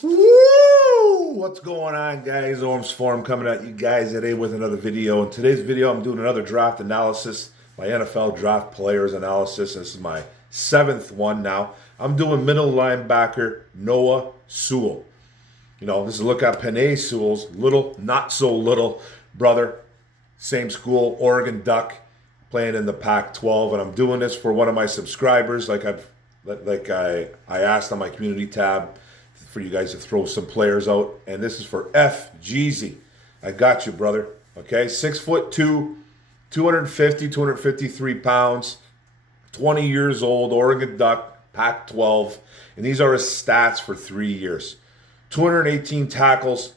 Woo! What's going on, guys? Orms Forum coming at you guys today with another video. In today's video, I'm doing another draft analysis, my NFL draft players analysis. This is my seventh one now. I'm doing middle linebacker Noah Sewell. This is a look at Penei Sewell's little, not so little brother, same school, Oregon Duck, playing in the Pac-12, and I'm doing this for one of my subscribers, like I asked on my community tab for you guys to throw some players out, and this is for FGZ. I got you, brother. Okay, 6'2", 253 pounds, 20 years old, Oregon Duck, Pac-12, and these are his stats for 3 years. 218 tackles,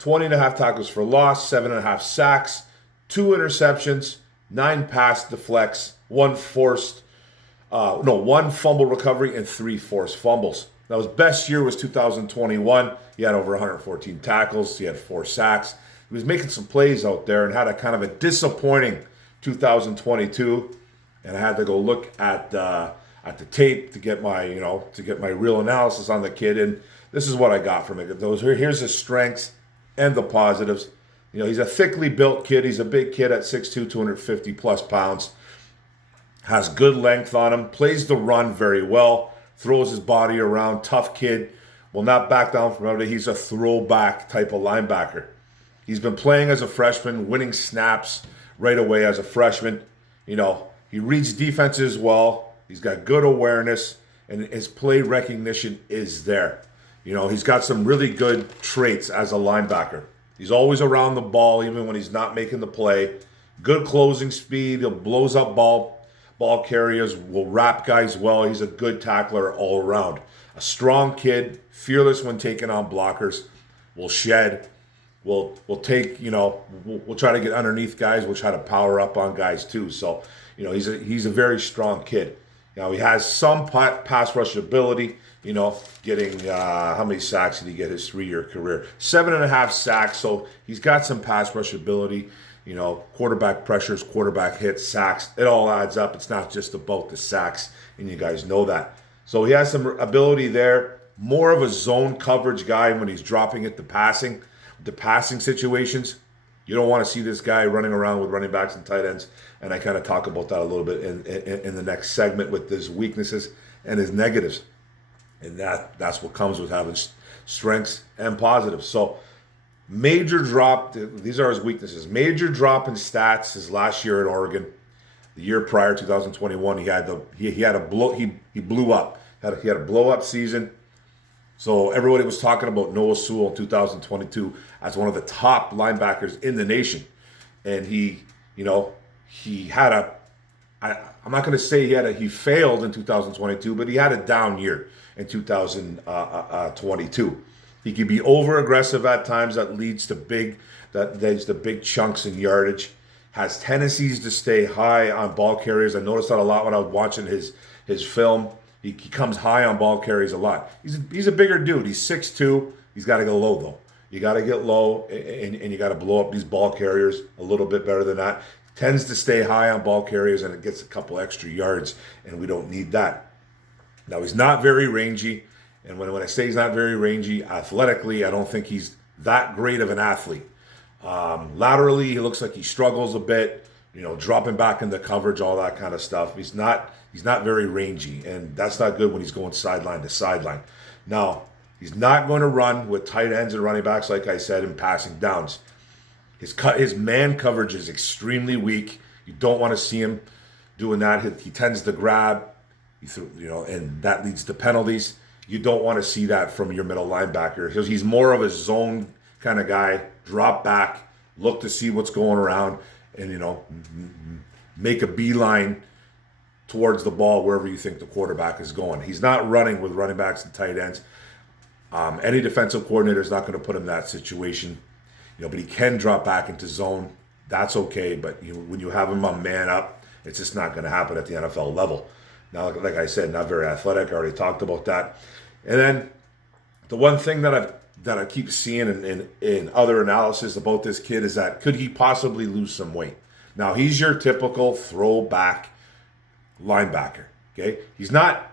20 and a half tackles for loss, 7.5 sacks, 2 interceptions, 9 pass deflects, one fumble recovery, and 3 forced fumbles. Now, his best year was 2021. He had over 114 tackles. He had 4 sacks. He was making some plays out there and had a kind of a disappointing 2022. And I had to go look at the tape to get my real analysis on the kid. And this is what I got from it. Here's his strengths and the positives. He's a thickly built kid. He's a big kid at 6'2", 250 plus pounds. Has good length on him. Plays the run very well. Throws his body around. Tough kid. Will not back down from it. He's a throwback type of linebacker. He's been playing as a freshman, winning snaps right away as a freshman. He reads defenses well. He's got good awareness, and his play recognition is there. He's got some really good traits as a linebacker. He's always around the ball, even when he's not making the play. Good closing speed. He blows up ball carriers, will wrap guys well. He's a good tackler all around. A strong kid, fearless when taking on blockers. Will shed. Will take, we'll try to get underneath guys. We'll try to power up on guys too. So, he's a very strong kid. He has some pass rush ability. Getting, how many sacks did he get his 3-year career? 7.5 sacks. So he's got some pass rush ability. Quarterback pressures, quarterback hits, sacks. It all adds up. It's not just about the sacks, and you guys know that. So he has some ability there. More of a zone coverage guy when he's dropping it to passing. The passing situations, you don't want to see this guy running around with running backs and tight ends. And I kind of talk about that a little bit in the next segment with his weaknesses and his negatives. And that's what comes with having strengths and positives. So major drop, these are his weaknesses. Major drop in stats his last year at Oregon. The year prior, 2021, he blew up. He had a blow up season. So everybody was talking about Noah Sewell in 2022 as one of the top linebackers in the nation. And he had I'm not going to say he failed in 2022, but he had a down year in 2022. He can be over aggressive at times. That leads to big chunks in yardage. Has tendencies to stay high on ball carriers. I noticed that a lot when I was watching his film. He comes high on ball carries a lot. He's a bigger dude. He's 6'2". He's got to go low though. You got to get low and you got to blow up these ball carriers a little bit better than that. Tends to stay high on ball carriers and it gets a couple extra yards, and we don't need that. Now, he's not very rangy, and when I say he's not very rangy, athletically, I don't think he's that great of an athlete. Laterally, he looks like he struggles a bit, dropping back into coverage, all that kind of stuff. He's not very rangy, and that's not good when he's going sideline to sideline. Now, he's not going to run with tight ends and running backs, like I said, in passing downs. His man coverage is extremely weak. You don't want to see him doing that. He tends to grab, and that leads to penalties. You don't want to see that from your middle linebacker because he's more of a zone kind of guy. Drop back, look to see what's going around, and make a beeline towards the ball wherever you think the quarterback is going. He's not running with running backs and tight ends. Any defensive coordinator is not going to put him in that situation. But he can drop back into zone. That's okay. But when you have him on man up, it's just not going to happen at the NFL level. Now, like I said, not very athletic. I already talked about that. And then the one thing that I keep seeing in other analysis about this kid is that could he possibly lose some weight? Now, he's your typical throwback linebacker. Okay, he's not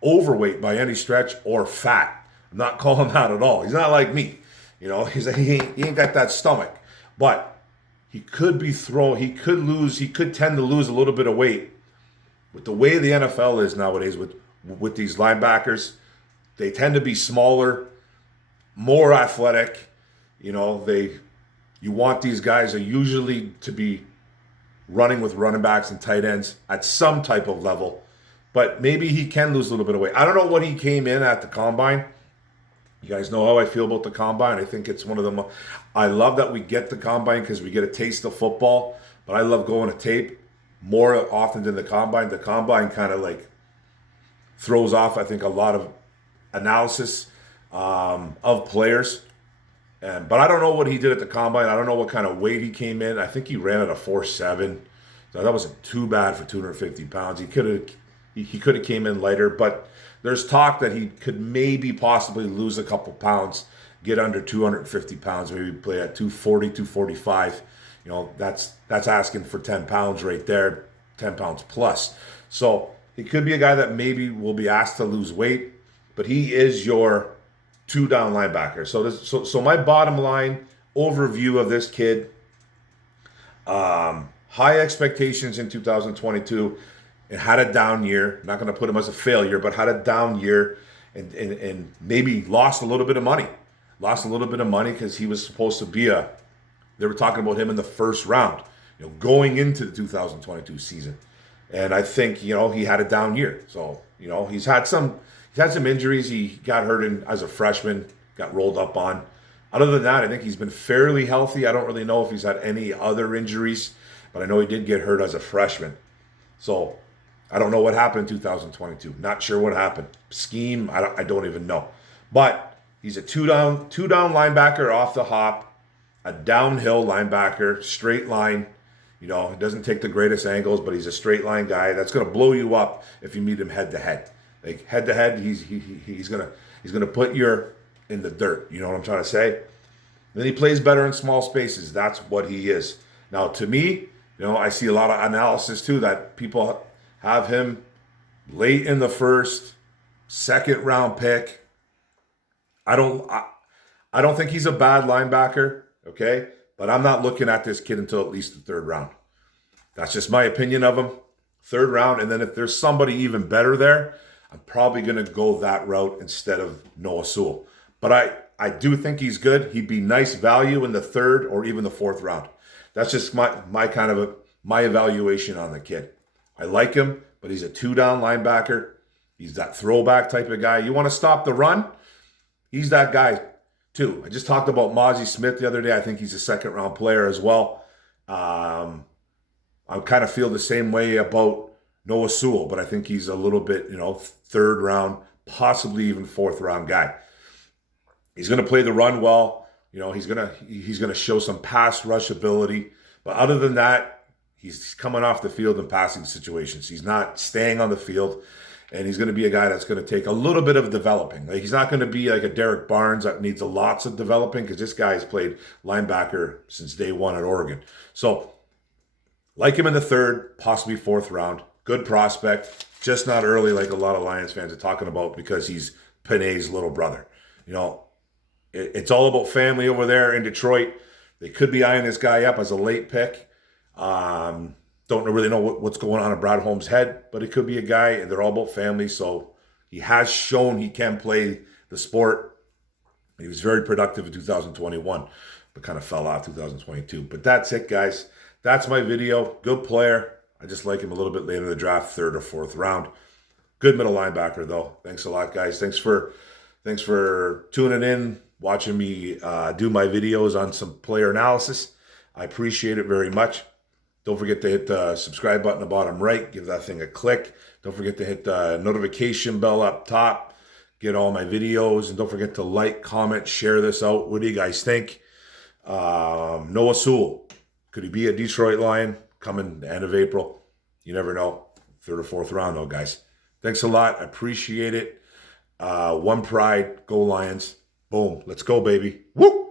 overweight by any stretch or fat. I'm not calling that at all. He's not like me. He ain't got that stomach. But he could be thrown. He could tend to lose a little bit of weight. With the way the NFL is nowadays with these linebackers, they tend to be smaller, more athletic. You want these guys are usually to be running with running backs and tight ends at some type of level. But maybe he can lose a little bit of weight. I don't know what he came in at the combine. You guys know how I feel about the combine. I think it's one of the I love that we get the combine because we get a taste of football. But I love going to tape more often than the combine. The combine kind of like throws off, I think, a lot of analysis of players. But I don't know what he did at the combine. I don't know what kind of weight he came in. I think he ran at a 4.7. So that wasn't too bad for 250 pounds. He could have came in lighter, but there's talk that he could maybe possibly lose a couple pounds, get under 250 pounds, maybe play at 240, 245. That's asking for 10 pounds right there, 10 pounds plus. So he could be a guy that maybe will be asked to lose weight, but he is your 2-down linebacker. So my bottom line overview of this kid, high expectations in 2022. And had a down year. Not going to put him as a failure, but had a down year and maybe lost a little bit of money. Lost a little bit of money because he was supposed to be they were talking about him in the first round, going into the 2022 season. And I think, he had a down year. So, he's had some injuries. He got hurt as a freshman, got rolled up on. Other than that, I think he's been fairly healthy. I don't really know if he's had any other injuries, but I know he did get hurt as a freshman. So I don't know what happened in 2022. Not sure what happened. Scheme, I don't even know. But he's a two-down linebacker off the hop, a downhill linebacker, straight line. He doesn't take the greatest angles, but he's a straight line guy. That's going to blow you up if you meet him head to head. Like head to head, he's gonna put you in the dirt. You know what I'm trying to say? Then he plays better in small spaces. That's what he is. Now, to me, I see a lot of analysis too that people have him late in the first, second round pick. I don't think he's a bad linebacker, okay? But I'm not looking at this kid until at least the third round. That's just my opinion of him. Third round, and then if there's somebody even better there, I'm probably going to go that route instead of Noah Sewell. But I do think he's good. He'd be nice value in the third or even the fourth round. That's just my kind of my evaluation on the kid. I like him, but he's a 2-down linebacker. He's that throwback type of guy. You want to stop the run? He's that guy too. I just talked about Mozzie Smith the other day. I think he's a second-round player as well. I kind of feel the same way about Noah Sewell, but I think he's a little bit, third round, possibly even fourth round guy. He's going to play the run well. He's going to show some pass rush ability. But other than that, he's coming off the field in passing situations. He's not staying on the field. And he's going to be a guy that's going to take a little bit of developing. Like, he's not going to be like a Derek Barnes that needs lots of developing, because this guy has played linebacker since day one at Oregon. So, like him in the third, possibly fourth round. Good prospect, just not early like a lot of Lions fans are talking about, because he's Penei's little brother. It's all about family over there in Detroit. They could be eyeing this guy up as a late pick. Don't really know what's going on in Brad Holmes' head, but it could be a guy, and they're all about family. So he has shown he can play the sport. He was very productive in 2021, but kind of fell out 2022. But that's it, guys. That's my video. Good player. I just like him a little bit later in the draft, third or fourth round. Good middle linebacker, though. Thanks a lot, guys. Thanks for tuning in, watching me do my videos on some player analysis. I appreciate it very much. Don't forget to hit the subscribe button at the bottom right. Give that thing a click. Don't forget to hit the notification bell up top. Get all my videos. And don't forget to like, comment, share this out. What do you guys think? Noah Sewell. Could he be a Detroit Lion coming the end of April? You never know. Third or fourth round, though, guys. Thanks a lot. I appreciate it. One pride. Go Lions. Boom. Let's go, baby. Woo!